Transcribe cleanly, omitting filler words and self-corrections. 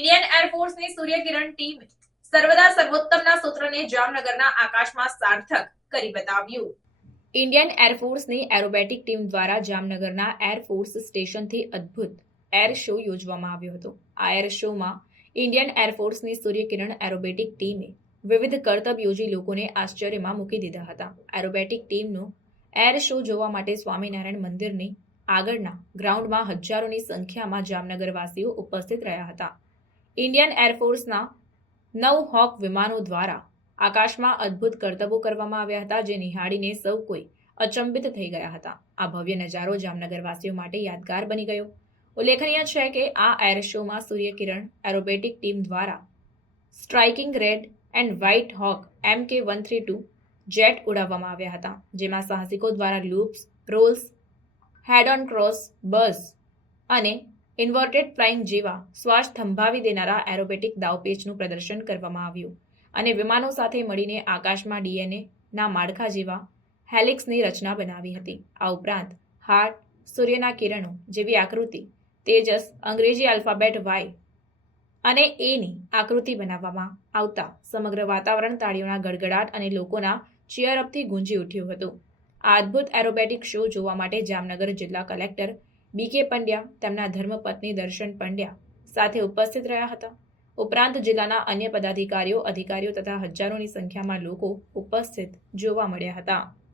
Indian એરફોર્સની સૂર્યકિરણ ટીમે સર્વદા સર્વોત્તમના સૂત્રને જામનગરના આકાશમાં સાર્થક કરી બતાવ્યું. ઇન્ડિયન એરફોર્સની એરોબેટિક ટીમ દ્વારા જામનગરના એરફોર્સ સ્ટેશનથી અદ્ભુત એર શો યોજવામાં આવ્યો હતો. આ એર શોમાં ઇન્ડિયન એરફોર્સની સૂર્યકિરણ એરોબેટિક ટીમે વિવિધ કરતબ યોજી લોકોને આશ્ચર્યમાં મૂકી દીધા હતા. એરોબેટિક ટીમનો એર શો જોવા માટે સ્વામિનારાયણ મંદિરની આગળના ગ્રાઉન્ડમાં હજારોની સંખ્યામાં જામનગરવાસીઓ ઉપસ્થિત રહ્યા હતા. ઇન્ડિયન એરફોર્સના 9 હોક વિમાનો દ્વારા આકાશમાં અદ્ભુત કરતબો કરવામાં આવ્યા હતા, જે નિહાળીને સૌ કોઈ અચંબિત થઈ ગયા હતા. આ ભવ્ય નજારો જામનગરવાસીઓ માટે યાદગાર બની ગયો. ઉલ્લેખનીય છે કે આ એર શોમાં સૂર્યકિરણ એરોબેટિક ટીમ દ્વારા striking red and white hawk MK-132 jet ઉડાવવામાં આવ્યા હતા, જેમાં સાહસિકો દ્વારા loops, rolls, head on cross, buzz અને ઇન્વર્ટેડ ફ્લાઇંગ જેવા શ્વાસ થંભાવી દેનારા એરોબેટિક દાવપેચનું પ્રદર્શન કરવામાં આવ્યું અને વિમાનો સાથે મળીને આકાશમાં DNA ના માળખા જેવા હેલિક્સની રચના બનાવી હતી. આ ઉપરાંત હાર્ટ, સૂર્યના કિરણો જેવી આકૃતિ, તેજસ, અંગ્રેજી આલ્ફાબેટ Y અને A ની આકૃતિ બનાવવામાં આવતા સમગ્ર વાતાવરણ તાળીઓના ગડગડાટ અને લોકોના ચીયરઅપથી ગુંજી ઉઠ્યું હતું. આ અદ્ભુત એરોબેટિક શો જોવા માટે જામનગર જિલ્લા કલેક્ટર BK પંડ્યા, તેમના ધર્મપત્ની દર્શન પંડ્યા સાથે ઉપસ્થિત રહ્યા હતા. ઉપરાંત જિલ્લાના અન્ય પદાધિકારીઓ, અધિકારીઓ તથા હજારોની સંખ્યામાં લોકો ઉપસ્થિત જોવા મળ્યા હતા.